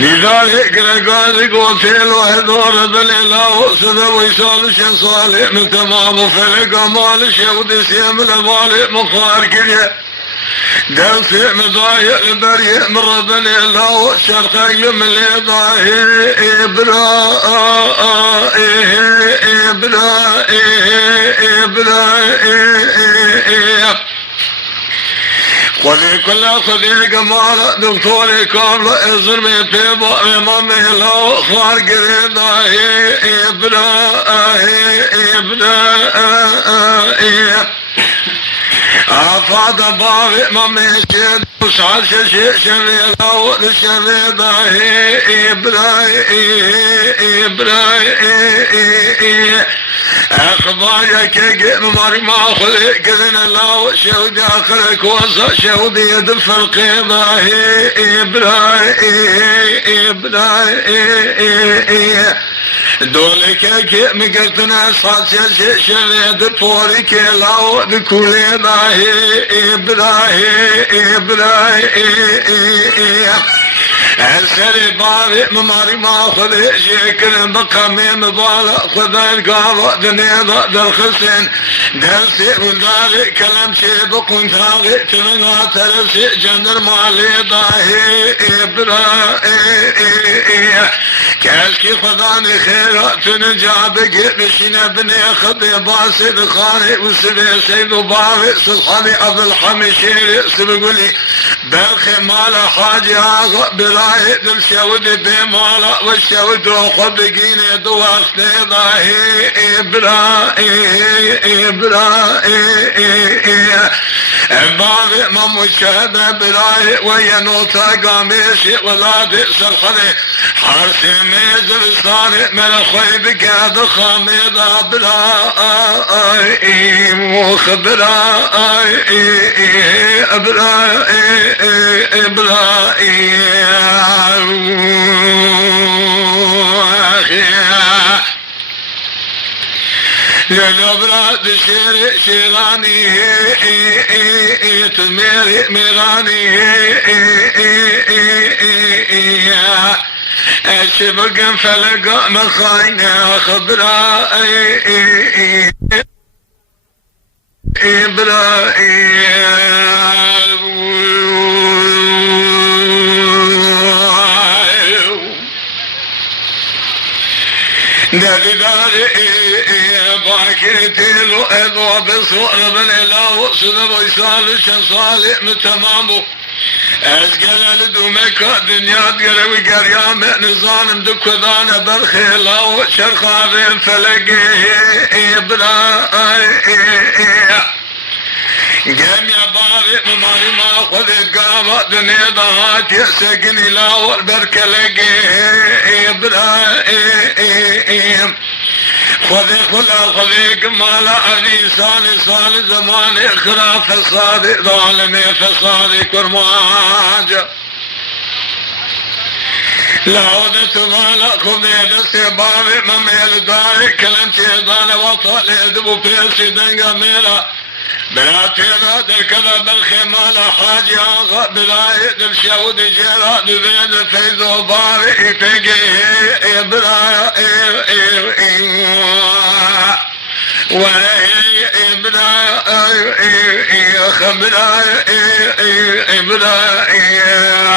لذلك لقالك وفيلو هدور بالإله سذب ويسال شي صالح من تمام فلق مال شود سيم الأبالي مخار كريه درسي مضايق البريء من رب الإله شرقي من الإضاهي إبراء إبراء إبراء خذي كل خذي قمارة دكتوري كاملة ازرمي بيبا امامي لو خارق رضاهي ابراء ابراء افاد بابي امامي شيد وسعال شيء شري لو لشري ضاهي ابراء ابراء اخبارك مماري ما اخذ كذن الله شهود اخرك وصى شهود يدف القيضة ابراهيم دولك كي مقرتنا صاد شلي دفورك لاو دكولي ابراهيم السري باري مماري ما اخذ شكل بقامي مبالا خذ القارة دنيضة درخسين درسي وداري كلام شي بقون ثاغي تنغا ترسي جندر مالي ضاهي ابراهيم كاشكي خذاني خيرات نجابك بشنا بني خذي باسي بخاني وسبي سيد وباري سلحاني ابو الحمشيري سبقولي برخي مالا حاجي آغا براي بالشود بمالا والشود وخبقيني دواختي ضاهي إبراهيم بابي ما مشاهدة براي وينوتا قاميشي ولادي سلحني حارسي ميز لساني من خيبك هذا خاميضة براي وخبراي للأبراد شيراني تميري ميراني الشبق فلق مخاينة خبراء داري باكرتي له اذوى بصور من اله سذب ويسال شصالي متمامو ازقل لدومك دنيا تقروي قريام نظام دكودانا برخيلا وشرخا بين فلقيه ابراهيم قام يا بابي مماري ما خذت قامة دنيا ضهات يسقني لا والبركة لقيه ابراهيم خذي خذي قمالا أذي صالي زماني خراف فصادي ظالمي فصادي كرماجة لا عودت مالا خذي دستي بابي مميل داري كلمتي ضانا وطا ليدبو بيسي دنقا ميلا بلاتي ذات الكذا بالخمالة حاجي آغا بلايد الشهود جيرا ببيد الفيض وباري فقيه إبراهيم وهي إبراهيم خبراهيم إبراهيم